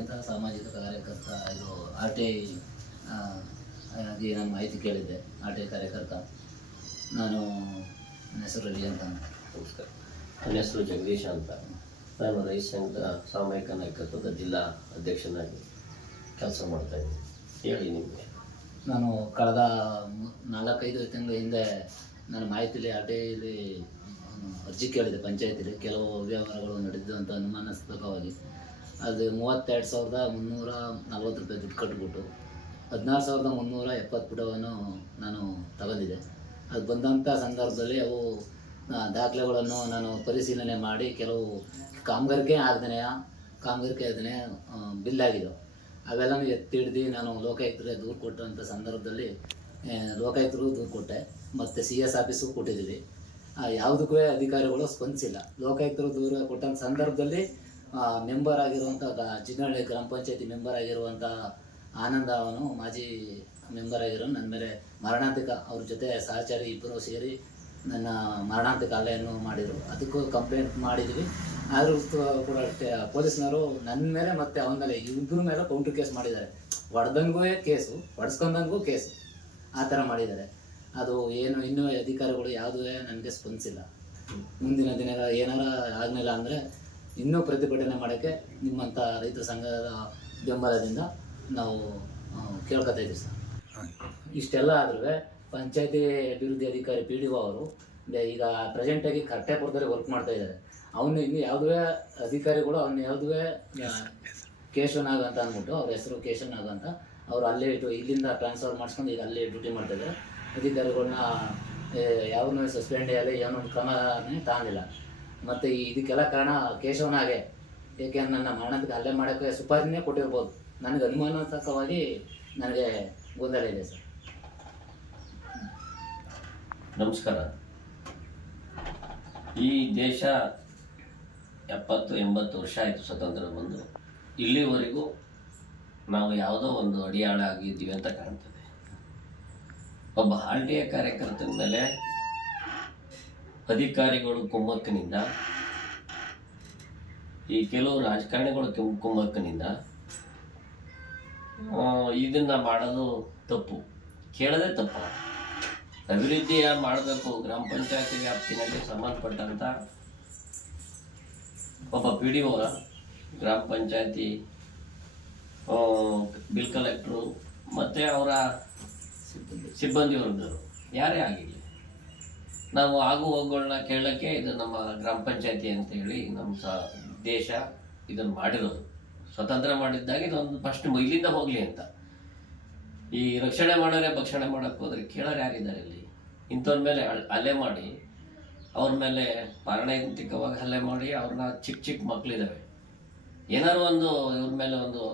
ಅಂತ ಸಾಮಾಜಿಕ ಕಾರ್ಯಕರ್ತ, ಇದು ಆರ್ ಟಿ ಐ ಆಗಿ ನಾನು ಮಾಹಿತಿ ಕೇಳಿದ್ದೆ. ಆರ್ ಟಿ ಐ ಕಾರ್ಯಕರ್ತ ನಾನು. ನನ್ನ ಹೆಸರು ರವಿ ಅಂತ. ನಮಸ್ಕಾರ. ನನ್ನ ಹೆಸರು ಜಗದೀಶ ಅಂತ. ನಾನು ರೈತ ಸಂಘದ ಸಾಮೂಹಿಕ ನಾಯಕತ್ವದ ಜಿಲ್ಲಾ ಅಧ್ಯಕ್ಷನಾಗಿ ಕೆಲಸ ಮಾಡ್ತಾಯಿದ್ದೀನಿ. ಹೇಳಿ ನಿಮಗೆ. ನಾನು ಕಳೆದ 4-5 ತಿಂಗಳ ಹಿಂದೆ ನಾನು ಮಾಹಿತಿಲಿ ಆರ್ ಟಿ ಐಲಿ ಅರ್ಜಿ ಕೇಳಿದೆ ಪಂಚಾಯತಿಲಿ. ಕೆಲವು ವ್ಯವಹಾರಗಳು ನಡೆದಿದ್ದು ಅಂತ ಅನುಮಾನಾಸ್ಪದವಾಗಿ ಅದು 32,340 ರೂಪಾಯಿ ದುಡ್ಡು ಕಟ್ಬಿಟ್ಟು 16,370 ಪುಟವನ್ನು ನಾನು ತಗೊಂಡಿದ್ದೆ. ಅದು ಬಂದಂಥ ಸಂದರ್ಭದಲ್ಲಿ ಅವು ದಾಖಲೆಗಳನ್ನು ನಾನು ಪರಿಶೀಲನೆ ಮಾಡಿ ಕೆಲವು ಕಾಮಗಾರಿಕೆ ಆಗದೇ ಬಿಲ್ ಆಗಿದ್ದವು. ಅವೆಲ್ಲನೂ ಎತ್ತಿ ಹಿಡ್ದು ನಾನು ಲೋಕಾಯುಕ್ತರಿಗೆ ದೂರು ಕೊಟ್ಟಂಥ ಸಂದರ್ಭದಲ್ಲಿ ಲೋಕಾಯುಕ್ತರಿಗೂ ದೂರು ಕೊಟ್ಟೆ, ಮತ್ತು CS ಆಫೀಸಿಗೂ ಕೊಟ್ಟಿದ್ದೀವಿ. ಯಾವುದಕ್ಕೂ ಅಧಿಕಾರಿಗಳು ಸ್ಪಂದಿಸಿಲ್ಲ. ಲೋಕಾಯುಕ್ತರು ದೂರ ಕೊಟ್ಟಂಥ ಸಂದರ್ಭದಲ್ಲಿ ಮೆಂಬರ್ ಆಗಿರುವಂಥ ಚಿನ್ನಹಳ್ಳಿ ಗ್ರಾಮ ಪಂಚಾಯತಿ ಮೆಂಬರ್ ಆಗಿರುವಂಥ ಆನಂದ ಅವನು ಮಾಜಿ ಮೆಂಬರ್ ಆಗಿರೋ ನನ್ನ ಮೇಲೆ ಮರಣಾಂತಿಕ, ಅವ್ರ ಜೊತೆ ಸಹಚಾರಿ ಇಬ್ಬರು ಸೇರಿ ನನ್ನ ಮರಣಾಂತಿಕ ಹಲ್ಲೆಯನ್ನು ಮಾಡಿದರು. ಅದಕ್ಕೂ ಕಂಪ್ಲೇಂಟ್ ಮಾಡಿದ್ವಿ. ಆದರೂ ಕೂಡ ಪೊಲೀಸ್ನವರು ನನ್ನ ಮೇಲೆ ಮತ್ತು ಅವನ ಮೇಲೆ ಇಬ್ಬರ ಮೇಲೆ ಕೌಂಟ್ರ್ ಕೇಸ್ ಮಾಡಿದ್ದಾರೆ. ಹೊಡೆದಂಗೂ ಕೇಸು, ಹೊಡೆಸ್ಕೊಂಡಂಗೂ ಕೇಸು, ಆ ಥರ ಮಾಡಿದ್ದಾರೆ. ಅದು ಏನು ಇನ್ನೂ ಅಧಿಕಾರಿಗಳು ಯಾವುದೂ ನನಗೆ ಸ್ಪಂದಿಸಿಲ್ಲ. ಮುಂದಿನ ದಿನಗಳ ಏನಾರ ಆಗಲಿಲ್ಲ ಅಂದರೆ ಇನ್ನೂ ಪ್ರತಿಭಟನೆ ಮಾಡೋಕ್ಕೆ ನಿಮ್ಮಂಥ ರೈತ ಸಂಘದ ಬೆಂಬಲದಿಂದ ನಾವು ಕೇಳ್ಕೊತಾ ಇದ್ದೀವಿ ಸರ್. ಇಷ್ಟೆಲ್ಲ ಆದ್ರೂ ಪಂಚಾಯತಿ ಅಭಿವೃದ್ಧಿ ಅಧಿಕಾರಿ PDO ಅವರು ಈಗ ಪ್ರೆಸೆಂಟಾಗಿ ಕಟ್ಟೆಪುರದಲ್ಲಿ ವರ್ಕ್ ಮಾಡ್ತಾ ಇದ್ದಾರೆ. ಅವನು ಇನ್ನು ಯಾವುದೇ ಅಧಿಕಾರಿಗಳು ಅವನು ಯಾವುದೇ ಕೇಶವನಾಗ್ ಅಂತ ಅಂದ್ಬಿಟ್ಟು, ಅವ್ರ ಹೆಸರು ಕೇಶವನಾಗ್ ಅಂತ, ಅವರು ಅಲ್ಲೇ ಇಲ್ಲಿಂದ ಟ್ರಾನ್ಸ್ಫರ್ ಮಾಡಿಸ್ಕೊಂಡು ಈಗ ಅಲ್ಲೇ ಡ್ಯೂಟಿ ಮಾಡ್ತಾಯಿದ್ದಾರೆ. ಅಧಿಕಾರಿಗಳನ್ನ ಯಾವನ್ನೂ ಸಸ್ಪೆಂಡ್ ಆಗಲಿ ಏನೊಂದು ಕ್ರಮನೇ ತಗೊಂಡಿಲ್ಲ. ಮತ್ತು ಇದಕ್ಕೆಲ್ಲ ಕಾರಣ ಕೇಶವನಾಗೆ. ಏಕೆಂದ್ರೆ ನನ್ನ ಮರಣಕ್ಕೆ ಹಲ್ಲೆ ಮಾಡೋಕ್ಕೆ ಸುಪಾರಿನೇ ಕೊಟ್ಟಿರ್ಬೋದು. ನನಗೆ ಅನುಮಾನಾತ್ಮಕವಾಗಿ ನನಗೆ ಗೊಂದಲ ಇದೆ ಸರ್. ನಮಸ್ಕಾರ. ಈ ದೇಶ 70-80 ವರ್ಷ ಆಯಿತು ಸ್ವತಂತ್ರ ಬಂದು. ಇಲ್ಲಿವರೆಗೂ ನಾವು ಯಾವುದೋ ಒಂದು ಅಡಿಯಾಳ ಆಗಿದ್ದೀವಿ ಅಂತ ಕಾಣ್ತದೆ. ಒಬ್ಬ ಆರ್ಟಿಐ ಕಾರ್ಯಕರ್ತನ ಮೇಲೆ ಅಧಿಕಾರಿಗಳು ಕುಮ್ಮಕ್ಕಿನಿಂದ, ಈ ಕೆಲವು ರಾಜಕಾರಣಿಗಳು ಕುಮ್ಮಕ್ಕಿನಿಂದ ಇದನ್ನ ಮಾಡೋದು ತಪ್ಪು, ಕೇಳದೆ ತಪ್ಪ. ಅಭಿವೃದ್ಧಿ ಮಾಡಬೇಕು. ಗ್ರಾಮ ಪಂಚಾಯತಿ ವ್ಯಾಪ್ತಿನಲ್ಲಿ ಸಂಬಂಧಪಟ್ಟಂಥ ಒಬ್ಬ PDO, ಗ್ರಾಮ ಪಂಚಾಯತಿ ಬಿಲ್ ಕಲೆಕ್ಟ್ರು ಮತ್ತು ಅವರ ಸಿಬ್ಬಂದಿ ವರ್ಗರು ಯಾರೇ ಆಗಿರಲಿ, ನಾವು ಆಗು ಹೋಗುಗಳನ್ನ ಕೇಳೋಕ್ಕೆ ಇದು ನಮ್ಮ ಗ್ರಾಮ ಪಂಚಾಯತಿ ಅಂತೇಳಿ ನಮ್ಮ ದೇಶ ಇದನ್ನು ಮಾಡಿರೋದು. ಸ್ವತಂತ್ರ ಮಾಡಿದ್ದಾಗ ಇದೊಂದು ಫಸ್ಟ್ ಇಲ್ಲಿಂದ ಹೋಗಲಿ ಅಂತ. ಈ ರಕ್ಷಣೆ ಮಾಡೋರೆ ಭಕ್ಷಣೆ ಮಾಡೋಕ್ಕೆ ಹೋದರೆ ಕೇಳೋರು ಯಾರಿದ್ದಾರೆ ಇಲ್ಲಿ? ಇಂಥವ್ರ ಮೇಲೆ ಹಲ್ಲೆ ಮಾಡಿ, ಅವ್ರ ಮೇಲೆ ಮಾರಣಾಂತಿಕವಾಗಿ ಹಲ್ಲೆ ಮಾಡಿ, ಅವ್ರನ್ನ ಚಿಕ್ಕ ಮಕ್ಕಳಿದ್ದಾವೆ. ಏನಾದ್ರು ಒಂದು ಇವ್ರ ಮೇಲೆ ಒಂದು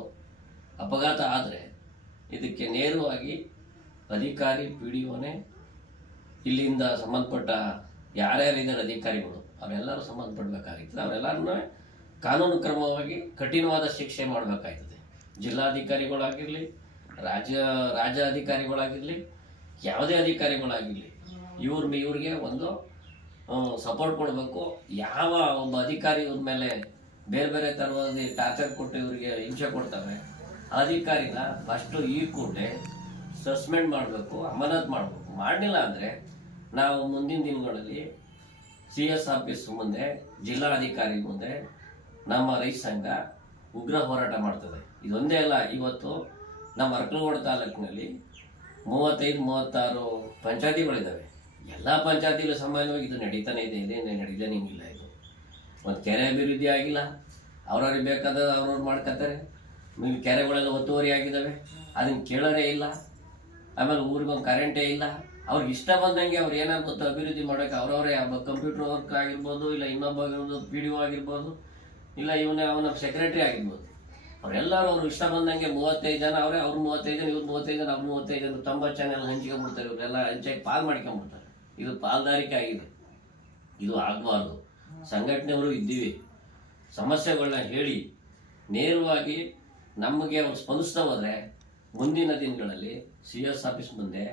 ಅಪಘಾತ ಆದರೆ ಇದಕ್ಕೆ ನೇರವಾಗಿ ಅಧಿಕಾರಿ PDOನೇ ಇಲ್ಲಿಂದ ಸಂಬಂಧಪಟ್ಟ ಯಾರ್ಯಾರಿದ್ದಾರೆ ಅಧಿಕಾರಿಗಳು ಅವರೆಲ್ಲರೂ ಸಂಬಂಧಪಡಬೇಕಾಗಿರ್ತದೆ. ಅವರೆಲ್ಲರನ್ನೂ ಕಾನೂನು ಕ್ರಮವಾಗಿ ಕಠಿಣವಾದ ಶಿಕ್ಷೆ ಮಾಡಬೇಕಾಗ್ತದೆ. ಜಿಲ್ಲಾಧಿಕಾರಿಗಳಾಗಿರಲಿ, ರಾಜ್ಯ ಅಧಿಕಾರಿಗಳಾಗಿರಲಿ, ಯಾವುದೇ ಅಧಿಕಾರಿಗಳಾಗಿರಲಿ, ಇವ್ರಿಗೆ ಒಂದು ಸಪೋರ್ಟ್ ಕೊಡಬೇಕು. ಯಾವ ಒಬ್ಬ ಅಧಿಕಾರಿ ಇವ್ರ ಮೇಲೆ ಬೇರೆ ಬೇರೆ ಥರವಾಗಿ ಟಾರ್ಚರ್ ಕೊಟ್ಟು ಇವರಿಗೆ ಹಿಂಸೆ ಕೊಡ್ತಾರೆ, ಅಧಿಕಾರಿನ ಫಸ್ಟು ಈ ಕೂಡಲೇ ಸಸ್ಪೆಂಡ್ ಮಾಡಬೇಕು, ಅಮಾನತ್ ಮಾಡಬೇಕು. ಮಾಡಲಿಲ್ಲ ಅಂದರೆ ನಾವು ಮುಂದಿನ ದಿನಗಳಲ್ಲಿ CS ಆಫೀಸ್ ಮುಂದೆ, ಜಿಲ್ಲಾಧಿಕಾರಿ ಮುಂದೆ ನಮ್ಮ ರೈತ ಸಂಘ ಉಗ್ರ ಹೋರಾಟ ಮಾಡ್ತದೆ. ಇದೊಂದೇ ಅಲ್ಲ, ಇವತ್ತು ನಮ್ಮ ಅರ್ಕಲಗೂಡು ತಾಲೂಕಿನಲ್ಲಿ 35-36 ಪಂಚಾಯತಿಗಳಿದ್ದಾವೆ. ಎಲ್ಲ ಪಂಚಾಯತಿಗಳು ಸಾಮಾನ್ಯವಾಗಿ ಇದು ನಡೀತಾನೆ ಇದೆ, ಇದೇನು ನಡೀತಾನಿಲ್ಲ. ಇದು ಒಂದು ಕೆರೆ ಅಭಿವೃದ್ಧಿ ಆಗಿಲ್ಲ, ಅವ್ರವ್ರಿಗೆ ಬೇಕಾದ ಅವ್ರವ್ರು ಮಾಡ್ಕೊತಾರೆ. ಕೆರೆಗಳೆಲ್ಲ ಒತ್ತುವರಿ ಆಗಿದ್ದಾವೆ, ಅದನ್ನು ಕೇಳೋರೇ ಇಲ್ಲ. ಆಮೇಲೆ ಊರಿಗೊಂದು ಕರೆಂಟೇ ಇಲ್ಲ. ಅವ್ರಿಗೆ ಇಷ್ಟ ಬಂದಂಗೆ ಅವ್ರು ಏನಾದ್ರು ಗೊತ್ತು ಅಭಿವೃದ್ಧಿ ಮಾಡೋಕ್ಕೆ ಅವ್ರವರೇ ಕಂಪ್ಯೂಟರ್ ವರ್ಕ್ ಆಗಿರ್ಬೋದು, ಇಲ್ಲ ಇನ್ನೊಬ್ಬ ಆಗಿರ್ಬೋದು, PDO ಆಗಿರ್ಬೋದು, ಇಲ್ಲ ಅವನ ಸೆಕ್ರೆಟರಿ ಆಗಿರ್ಬೋದು, ಅವರೆಲ್ಲರೂ ಅವ್ರು ಇಷ್ಟ ಬಂದಂಗೆ 35 ಜನ ಅವರೇ, ಅವ್ರು 35 ಜನ, ಇವ್ರು 35 ಜನ, ಅವ್ರು 35 ಜನ 90 ಚಾನೆಲ್ ಹಂಚ್ಕೊಂಡ್ಬಿಡ್ತಾರೆ. ಇವರೆಲ್ಲ ಹಂಚಾಗಿ ಪಾಲ್ ಮಾಡ್ಕೊಂಡ್ಬಿಡ್ತಾರೆ. ಇದು ಪಾಲ್ದಾರಿಕೆ ಆಗಿದೆ. ಇದು ಆಗಬಾರ್ದು. ಸಂಘಟನೆಗಳು ಇದ್ದೀವಿ, ಸಮಸ್ಯೆಗಳನ್ನ ಹೇಳಿ ನೇರವಾಗಿ ನಮಗೆ ಅವ್ರು ಸ್ಪಂದಿಸ್ತಾ ಹೋದರೆ ಮುಂದಿನ ದಿನಗಳಲ್ಲಿ CS ಆಫೀಸ್ ಮುಂದೆ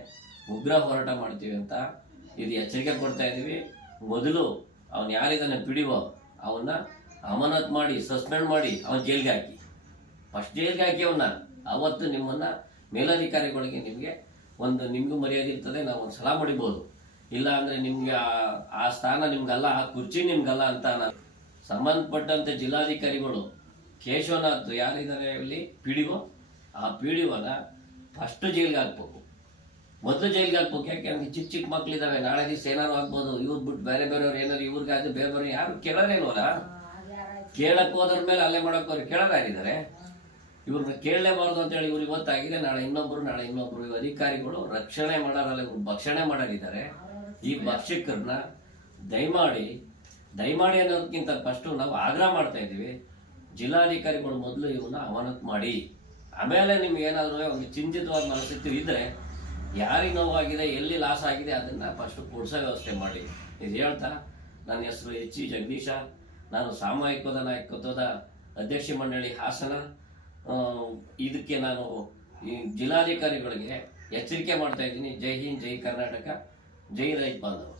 ಉಗ್ರ ಹೋರಾಟ ಮಾಡ್ತೀವಿ ಅಂತ ಇದು ಎಚ್ಚರಿಕೆ ಕೊಡ್ತಾ ಇದ್ದೀವಿ. ಮೊದಲು ಅವನು ಯಾರಿದ್ದಾನೆ PDO ಅವನ್ನ ಅಮಾನತ್ ಮಾಡಿ, ಸಸ್ಪೆಂಡ್ ಮಾಡಿ, ಅವನ ಜೈಲಿಗೆ ಹಾಕಿ. ಫಸ್ಟ್ ಜೈಲಿಗೆ ಹಾಕಿವನ್ನ ಅವತ್ತು ನಿಮ್ಮನ್ನ ಮೇಲಧಿಕಾರಿಗಳಿಗೆ ನಿಮಗೂ ಮರ್ಯಾದೆ ಇರ್ತದೆ, ನಾವು ಒಂದು ಸಲ ಮಾಡಿಬೋದು. ಇಲ್ಲ ಅಂದ್ರೆ ನಿಮ್ಗೆ ಆ ಸ್ಥಾನ ನಿಮ್ಗಲ್ಲ, ಆ ಕುರ್ಚಿ ನಿಮ್ಗಲ್ಲ ಅಂತ ನಾನು ಸಂಬಂಧಪಟ್ಟಂತೆ ಜಿಲ್ಲಾಧಿಕಾರಿಗಳು ಕೇಶವನಾಥ್ ಯಾರಿದ್ದಾರೆ ಇಲ್ಲಿ PDO, ಆ PDOನ ಫಸ್ಟ್ ಜೈಲಿಗೆ ಹಾಕ್ಬೇಕು, ಮೊದಲು ಜೈಲಿಗೆ ಹಾಕ್ಬೇಕು. ಯಾಕೆಂದ್ರೆ ಚಿಕ್ಕ ಚಿಕ್ಕ ಮಕ್ಳಿದಾವೆ, ನಾಳೆ ದಿವಸ ಏನಾರು ಆಗ್ಬೋದು. ಇವ್ರು ಬಿಟ್ಟು ಬೇರೆಯವ್ರು ಏನಾರು ಇವ್ರಿಗಾದ್ರು ಬೇರೆ ಯಾರು ಕೇಳೋದೇ ಇಲ್ವಲ್ಲ. ಕೇಳಕ್ ಹೋದ್ರ ಮೇಲೆ ಅಲ್ಲೇ ಮಾಡಕ್ ಅವ್ರು ಕೇಳೋರಾಗಿದ್ದಾರೆ. ಇವ್ರನ್ನ ಕೇಳಲೇಬಾರ್ದು ಅಂತ ಹೇಳಿ ಇವ್ರಿಗೆ ಗೊತ್ತಾಗಿದೆ. ನಾಳೆ ಇನ್ನೊಬ್ರು ಇವ್ ಅಧಿಕಾರಿಗಳು ರಕ್ಷಣೆ ಮಾಡೋರಲ್ಲ, ಇವ್ರು ಭಕ್ಷಣೆ ಮಾಡೋರಿದ್ದಾರೆ. ಈ ಭಕ್ಷಕರನ್ನ ದಯಮಾಡಿ ಅನ್ನೋದಕ್ಕಿಂತ ಫಸ್ಟ್ ನಾವು ಆಗ್ರಹ ಮಾಡ್ತಾ ಇದ್ದೀವಿ, ಜಿಲ್ಲಾಧಿಕಾರಿಗಳು ಮೊದಲು ಇವನ್ನ ಅಮಾನತ್ ಮಾಡಿ, ಆಮೇಲೆ ನಿಮ್ಗೆ ಏನಾದ್ರು ಒಂದು ಚಿಂತಿತವಾದ ಮನಸ್ಥಿತಿ ಇದ್ರೆ, ಯಾರಿಗೆ ನೋವಾಗಿದೆ, ಎಲ್ಲಿ ಲಾಸ್ ಆಗಿದೆ ಅದನ್ನ ಫಸ್ಟ್ ಕೊಡ್ಸೋ ವ್ಯವಸ್ಥೆ ಮಾಡಿ. ಇದು ಹೇಳ್ತಾ ನನ್ನ ಹೆಸರು H. ಜಗದೀಶ, ನಾನು ಸಾಮೂಹಿಕ ನಾಯಕತ್ವದ ಅಧ್ಯಕ್ಷ ಮಂಡಳಿ ಹಾಸನ. ಇದಕ್ಕೆ ನಾನು ಈ ಜಿಲ್ಲಾಧಿಕಾರಿಗಳಿಗೆ ಎಚ್ಚರಿಕೆ ಮಾಡ್ತಾ ಇದ್ದೀನಿ. ಜೈ ಹಿಂದ್, ಜೈ ಕರ್ನಾಟಕ, ಜೈ ರೈತ ಬಾಂಧವ.